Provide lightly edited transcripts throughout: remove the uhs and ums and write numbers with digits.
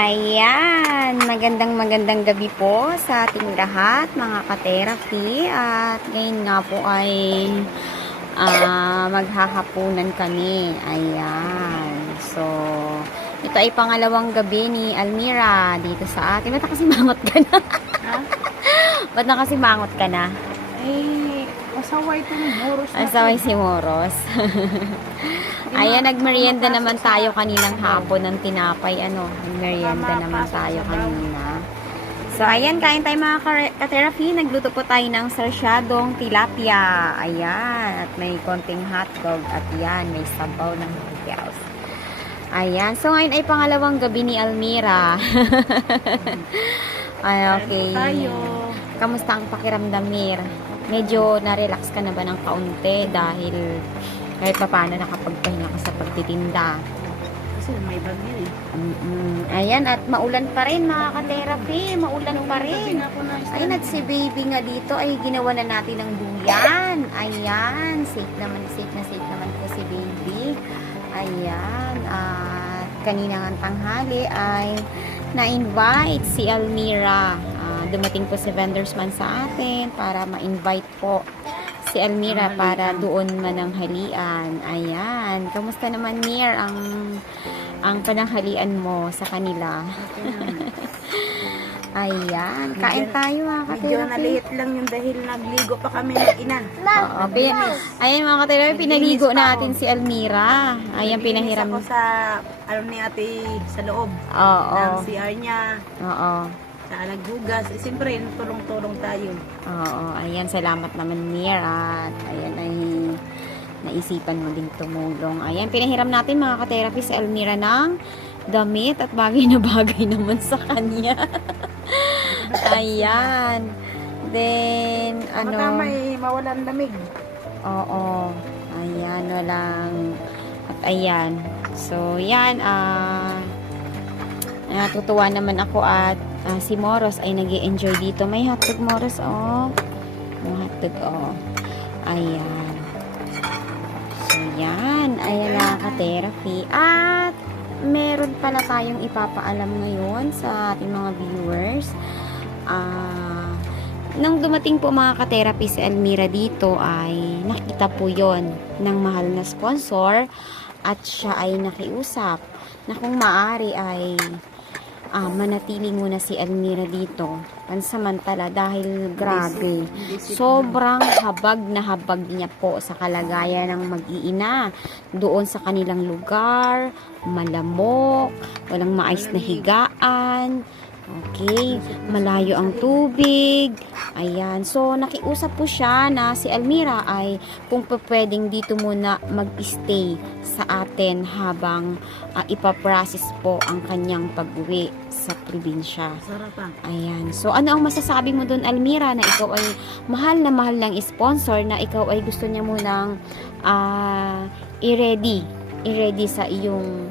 Ayan, magandang gabi po sa ating lahat mga ka-therapy, at ngayon nga po ay maghahapunan kami. Ayan, so ito ay pangalawang gabi ni Almira dito sa atin. Ba't nakasimangot ka na? Ha? Ba't nakasimangot ka na? Asaway ito ng Moros na. Asaway si Moros. Ayan, nagmerienda naman tayo kaninang hapon ng tinapay. Nagmerienda naman tayo kanina. So, ayan, kain tayo mga ka-therapy. Nagluto po tayo ng sarsyadong tilapia. Ayan, at may konting hotdog. At yan, may sabaw ng hotels. Ayan, so ngayon ay pangalawang gabi ni Almira. Ay, okay. Kamusta ang pakiramdam, Mir? Medyo na-relax ka na ba ng kaunti dahil kahit pa paano nakapagpahinga ka sa pagtitinda? Kasi may bagyo eh. Ayan, at maulan pa rin mga ka-therapy. Maulan pa rin. Ayan, at si baby nga dito ay ginawa na natin ng duyan. Ayan, safe naman po si baby. Ayan, at kanina ng tanghali ay na-invite si Almira. Dumating po si vendors man sa atin para ma-invite po si Almira para doon mananghalian. Ayan. Kamusta naman, Mir, ang pananghalian mo sa kanila? Ayan. Kain tayo, mga ka-therapy. Medyo naliit lang yung dahil nagligo pa kami ng ina. Oo. Ayan, mga ka-therapy, pinaligo natin si Almira. Ayan, pinahiram. Ako sa, ni ate sa loob. Oo. Ng CR niya. Oo. Sa naghugas. Siyempre, tulong-tulong tayo. Oo, ayan, salamat naman, Mir, at ayan ay naisipan mo din tumulong. Ayan, pinahiram natin mga ka-therapy si Almira ng damit at bagay na bagay naman sa kanya. Ayan. Then, Matama mawalan lamig. Oo. Ayan, walang at ayan. So, yan, natutuwa naman ako at si Moros ay nag-i-enjoy dito. May hotdog, Moros, oh. May hotdog, oh. Ayan. So, yan. Ayan na, ka-therapy. At, meron pala tayong ipapaalam ngayon sa ating mga viewers. Nang dumating po mga ka-therapy si Almira dito, ay nakita po yon ng mahal na sponsor at siya ay nakiusap na kung maaari ay manatili muna si Almira dito pansamantala dahil grabe, sobrang habag na habag niya po sa kalagayan ng mag-iina doon sa kanilang lugar, malamok, walang maayos na higaan, okay, malayo ang tubig. Ayan, so nakiusap po siya na si Almira ay kung pwedeng dito muna mag-stay sa atin habang ipaprocess po ang kanyang pag-uwi sa probinsya. Sarap. Ayan, so ano ang masasabi mo doon, Almira, na ikaw ay mahal ng sponsor na ikaw ay gusto niya munang i-ready sa iyong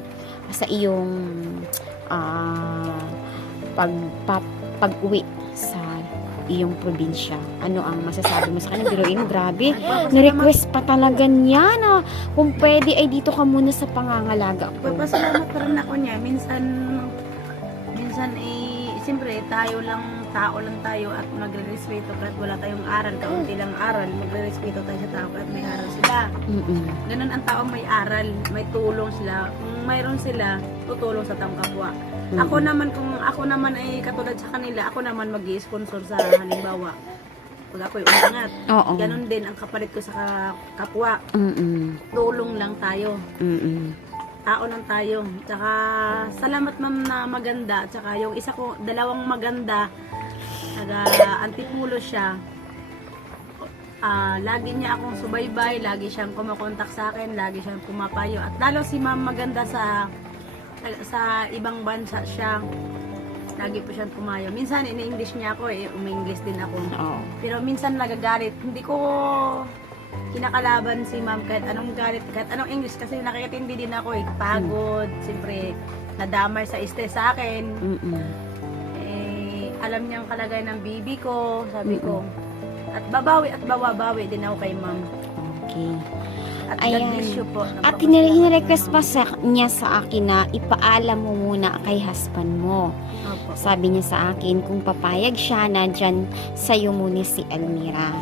pag-uwi sa iyong probinsya. Ano ang masasabi mo sa kanya? Biruin, grabe. Na-request pa talaga niya na kung pwede ay dito ka muna sa pangangalaga ko. Papasalamat pa rin ako niya. Minsan siyempre, tao lang tayo at magre-respeto kahit wala tayong aral, kaunti lang aral, magre-respeto tayo sa tao kahit may aral sila. Ganun ang tao, may aral, may tulong sila. Kung mayroon sila, tutulong sa taong kapwa. Ako naman ay katulad sa kanila, ako naman mag-i-sponsor sa halimbawa. Pag ako'y umangat, ganun din ang kapalit ko sa kapwa. Tulong lang tayo. Tao lang tayo. Tsaka salamat ma'am na maganda. Tsaka yung isa ko, dalawang maganda, antipulo siya. Lagi niya akong subaybay, lagi siyang kumakontak sa akin, lagi siyang pumapayo. At lalo si ma'am maganda sa ibang bansa siya. Lagi po siyang pumayo. Minsan in-English niya ako, umi-English din ako. Pero minsan nagagalit. Hindi ko kinakalaban si ma'am kahit anong galit, kahit anong English kasi nakikitindi din ako pagod, siyempre nadamay sa stress sa akin. Alam niyang kalagay ng bibi ko, sabi ko, at babawi din ako kay ma'am. Okay. At God Ayan. bless you po. At hinirequest pa niya sa akin na ipaalam mo muna kay husband mo. Opo. Sabi niya sa akin kung papayag siya na dyan sa'yo muna si Elmira.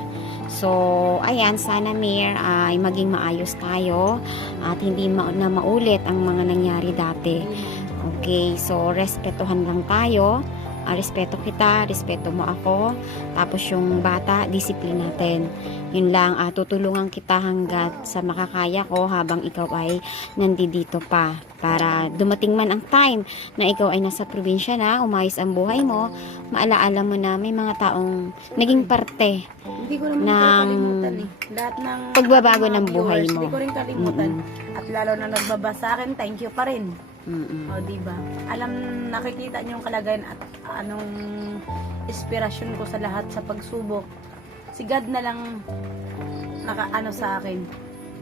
So, ayan, sana Mir ay maging maayos tayo at hindi na maulit ang mga nangyari dati. Okay, so respetuhan lang tayo. Respeto kita, respeto mo ako. Tapos yung bata, disiplin natin. Yun lang, tutulungan kita hanggat sa makakaya ko habang ikaw ay nandito pa. Para dumating man ang time na ikaw ay nasa probinsya na, umayos ang buhay mo, maalaala mo na may mga taong naging parte Hindi ko naman ng kalimutan eh. Lahat ng pagbabago mga ng buhay viewers, mo. Hindi ko rin kalimutan. At lalo na nagbabasa sa akin, thank you pa rin. Mm-mm. O, diba? Alam, nakikita niyo yung kalagayan at anong inspirasyon ko sa lahat sa pagsubok. Si God na lang nakaano sa akin.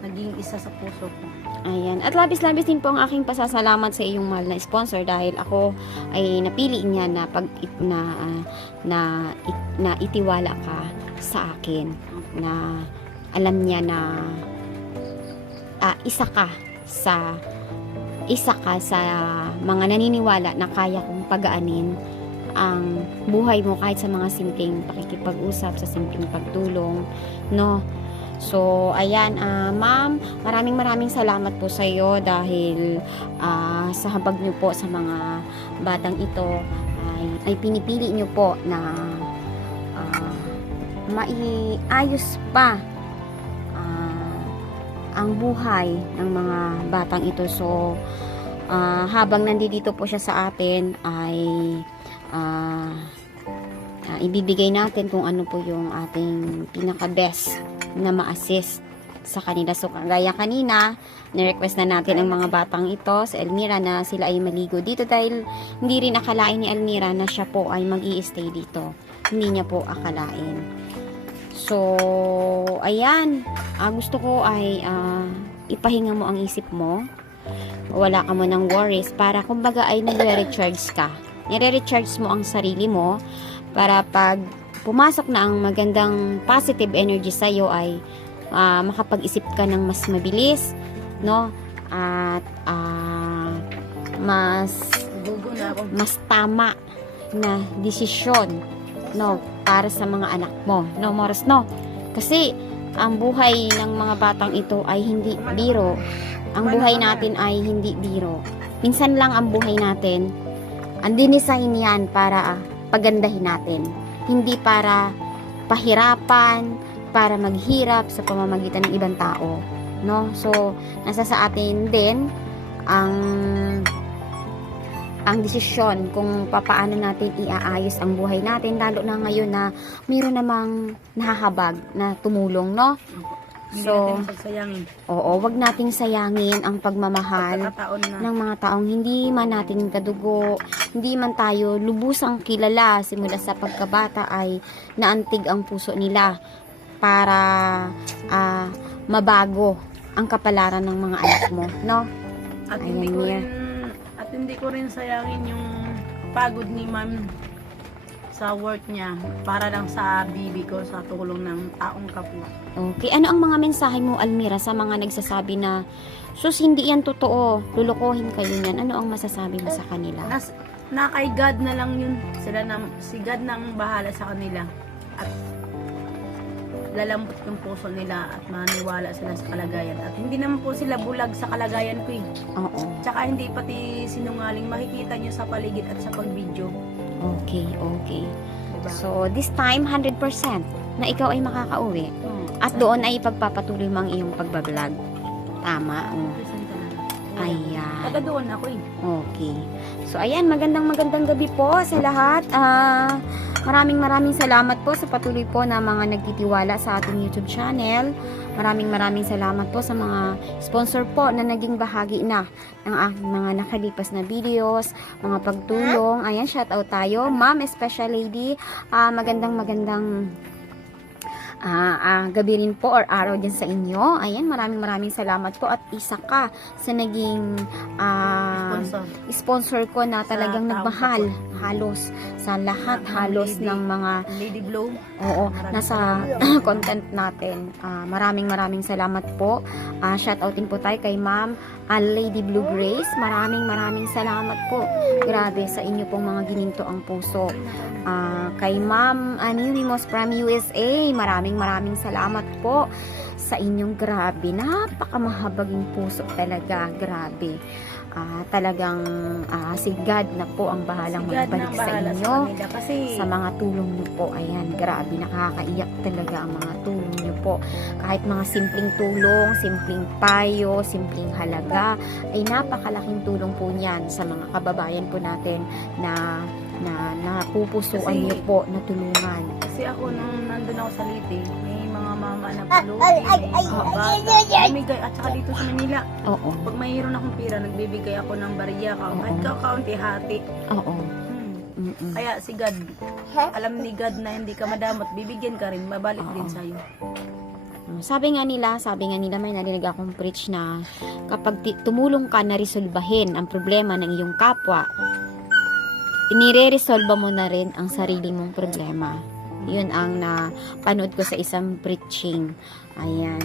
Naging isa sa puso ko. Ayan. At labis-labis din po ang aking pasasalamat sa iyong mahal na sponsor dahil ako ay napili niya na na itiwala ka sa akin, na alam niya na isa ka sa mga naniniwala na kaya kong pagaanin ang buhay mo kahit sa mga simpleng pakikipag-usap, sa simpleng pagtulong, no? So, ayan, ma'am, maraming salamat po sa iyo dahil sa habag niyo po sa mga batang ito ay pinipili niyo po na maiayos pa ang buhay ng mga batang ito. So, habang nandito po siya sa atin ay ibibigay natin kung ano po yung ating pinaka-best na ma-assist sa kanila. So, kagaya kanina, ni-request na natin ang mga batang ito sa Elmira na sila ay maligo dito dahil hindi rin akalain ni Elmira na siya po ay mag-i-stay dito. Hindi niya po akalain. So, ayan. Gusto ko ay ipahinga mo ang isip mo. Wala ka mo ng worries para kumbaga ay nire-recharge ka. Nire-recharge mo ang sarili mo para pag pumasok na ang magandang positive energy sa iyo ay makapag-isip ka ng mas mabilis, no? At mas tama na desisyon, no, para sa mga anak mo, no, Morris, no? Kasi ang buhay ng mga batang ito ay hindi biro. Ang buhay natin ay hindi biro. Minsan lang ang buhay natin, ang dinisign yan para pagandahin natin. Hindi para pahirapan, para maghirap sa pamamagitan ng ibang tao, no? So, nasa sa atin din ang desisyon kung papaano natin iaayos ang buhay natin, lalo na ngayon na mayroon namang nahahabag na tumulong, no? So, wag nating sayangin ang pagmamahal ng mga taong hindi man natin kadugo, hindi man tayo lubusang kilala simula sa pagkabata ay naantig ang puso nila para mabago ang kapalaran ng mga anak mo, no? At hindi ko rin sayangin yung pagod ni ma'am sa work niya para lang sa bibi ko, sa tulong ng taong kapwa. Okay, ano ang mga mensahe mo, Almira, sa mga nagsasabi na sus, hindi yan totoo, lulukohin kayo niyan? Ano ang masasabi mo sa kanila? Na kay God na lang yun. Si God nang bahala sa kanila. At lalambot yung puso nila at maniwala sila sa kalagayan. At hindi naman po sila bulag sa kalagayan ko eh. Oo. Tsaka hindi pati sinungaling, makikita nyo sa paligid at sa pag-video. Okay. Diba? So, this time, 100% na ikaw ay makakauwi. At doon ay pagpapatuloy mo ang iyong pagbablog. Tama. Ayan. Taga doon ako eh. Okay. So, ayan, magandang gabi po sa lahat. Maraming salamat po sa patuloy po na mga nagtitiwala sa ating YouTube channel. Maraming salamat po sa mga sponsor po na naging bahagi na ng aking mga nakalipas na videos, mga pagtulong. Ayan, shout out tayo. Ma'am, special lady, magandang gabi rin po or araw din sa inyo. Ayan, maraming salamat po at isa ka sa naging sponsor ko na talagang nagmahal halos sa lahat Ma'am halos Lady. ng mga Lady Blow. oo, Maraming nasa content natin. Maraming salamat po. Shoutoutin po tayo kay Ma'am Lady Blue Grace. Maraming salamat po. Grabe sa inyo pong mga gininto ang puso. Kay Ma'am Animimos from USA. Maraming salamat po sa inyong grabe. Napakamahabaging puso talaga. Grabe. Talagang si God na po ang bahalang Si God magbalik na sa bahala inyo kanila kasi sa mga tulong niyo po. Ayan, grabe, nakakaiyak talaga ang mga tulong niyo po. Kahit mga simpleng tulong, simpleng payo, simpleng halaga, ay napakalaking tulong po niyan sa mga kababayan po natin na napupusuan Kasi- niyo po na tulungan. Kasi ako nung nandun ako sa Leyte, may mga mama na palugi, may mga bata, bumigay, at saka dito sa Manila, Oo, pag mayroon akong pira, nagbibigay ako ng bariya, kahit kaunti-hati. oo. Mm-mm. Kaya si God, alam ni God na hindi ka madamot, bibigyan ka rin, mabalik Oo. din sa'yo. Sabi nga nila, may narinig akong preach na kapag tumulong ka na resolbahin ang problema ng iyong kapwa, inire-resolve mo na rin ang sarili mong problema. Yun ang napanood ko sa isang preaching. Ayan.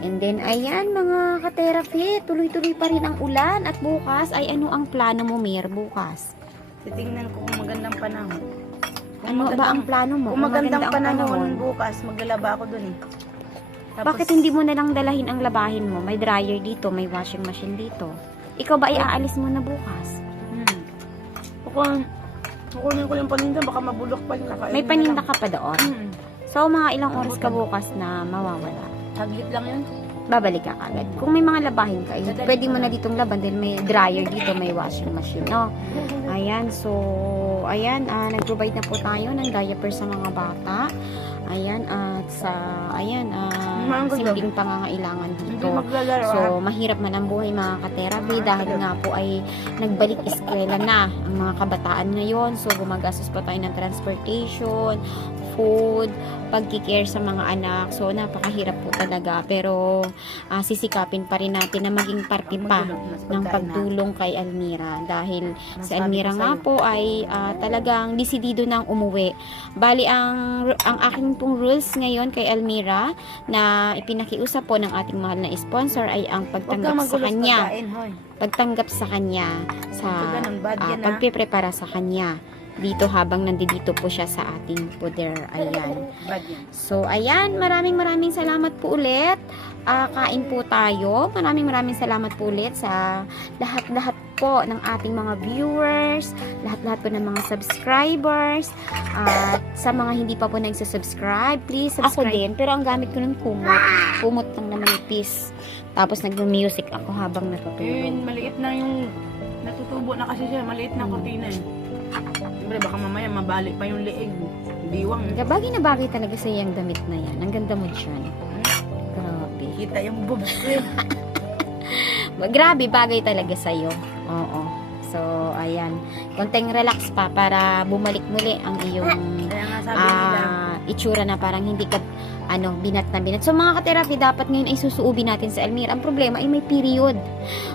And then, ayan mga ka-therapy, tuloy-tuloy pa rin ang ulan at bukas ay ano ang plano mo, Mir, bukas? Titingnan ko kung magandang panahon. Ano ba ang plano mo? Kung magandang maganda ang panahon, bukas, maglalaba ako dun eh. Tapos, Bakit hindi mo na lang dalahin ang labahin mo? May dryer dito, may washing machine dito. Ikaw ba iaalis mo na bukas? Kukunin ko yung paninda, baka mabulok pa yun. May paninda ka pa doon? Hmm. So, mga ilang oras ka bukas na mawawala? Saglit lang yun. Babalik ka agad. Kung may mga labahin ka, Dadali pwede ko mo na. na ditong laban dahil may dryer dito, may washing machine, no? Ayan, so, ayan, nag-provide na po tayo ng diaper sa mga bata. Ayan, at sa, ayan, Mga gulo. simpleng pangangailangan Hindi dito. maglalaro. So, mahirap man ang buhay mga ka-therapy dahil nga po ay nagbalik eskwela na ang mga kabataan ngayon. So, gumagastos pa tayo ng transportation, food, pagkikare sa mga anak. So, napakahirap po talaga. Pero, sisikapin pa rin natin na maging parte pa ng pagtulong kay Almira. Dahil si Almira nga po ay talagang desidido nang umuwi. Bali, ang aking pong rules ngayon kay Almira na ipinakiusap po ng ating mahal na sponsor ay ang pagtanggap sa kanya. Pagtanggap sa kanya sa Ganun, bad yan, pagpiprepara sa kanya dito habang nandito po siya sa ating poder. Ayan. Bad yan. So, ayan. Maraming salamat po ulit. Kain po tayo. Maraming salamat po ulit sa lahat-lahat po ng ating mga viewers, lahat-lahat po ng mga subscribers, at sa mga hindi pa po nagsasubscribe, please subscribe. Ako din, pero ang gamit ko ng kumot. Kumot lang na manipis. Tapos nag-music ako habang natutulog. Yun, maliit na yung natutubo na kasi siya, maliit na kortina eh. Siyempre, baka mamaya mabalik pa yung leeg. Biwang. Bagay na bagay talaga sa yung damit na yan. Ang ganda mo dyan. Grabe. Kita yung boobs ko eh. Grabe, bagay talaga sa'yo. Oo. So, ayan. Konting relax pa para bumalik muli ang iyong Kaya nga sabi nila, itsura na parang hindi ka binat na binat. So, mga ka-therapy, dapat ngayon ay susuubin natin sa Almira. Ang problema ay may period.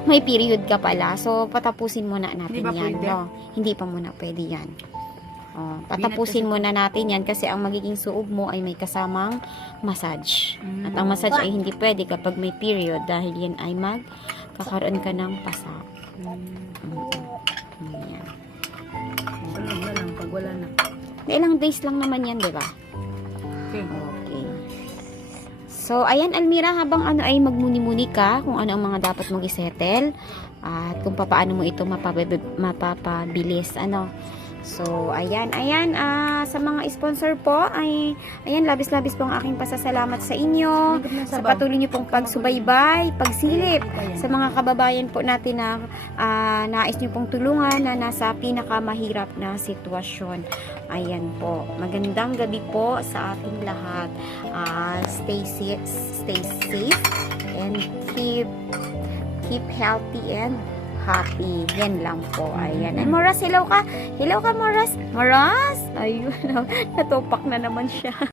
May period ka pala. So, patapusin muna natin Hindi ba yan. pwede? No? Hindi pa muna pwede yan. Patapusin muna natin yan kasi ang magiging suob mo ay may kasamang massage. At ang massage ay hindi pwede kapag may period dahil yan ay magkakaroon ka ng pasa. Yan. sunod na lang pag wala na. Ilang days lang naman yan, di ba? Okay. Okay. So, ayan, Almira, habang ay magmuni-muni ka kung ano ang mga dapat mong isettle at kung paano mo ito mapapabilis. So, ayan, sa mga sponsor po, ayan, labis-labis po ang aking pasasalamat sa inyo, sa patuloy niyo pong pagsubaybay, pagsilip, sa mga kababayan po natin na nais niyo pong tulungan na nasa pinakamahirap na sitwasyon. Ayan po. Magandang gabi po sa ating lahat. Stay safe and keep healthy and happy. Yan lang po. Ayan. Ay, Moras, hello ka. Hello ka, Moras. Moras? Ayun. Natupak na naman siya.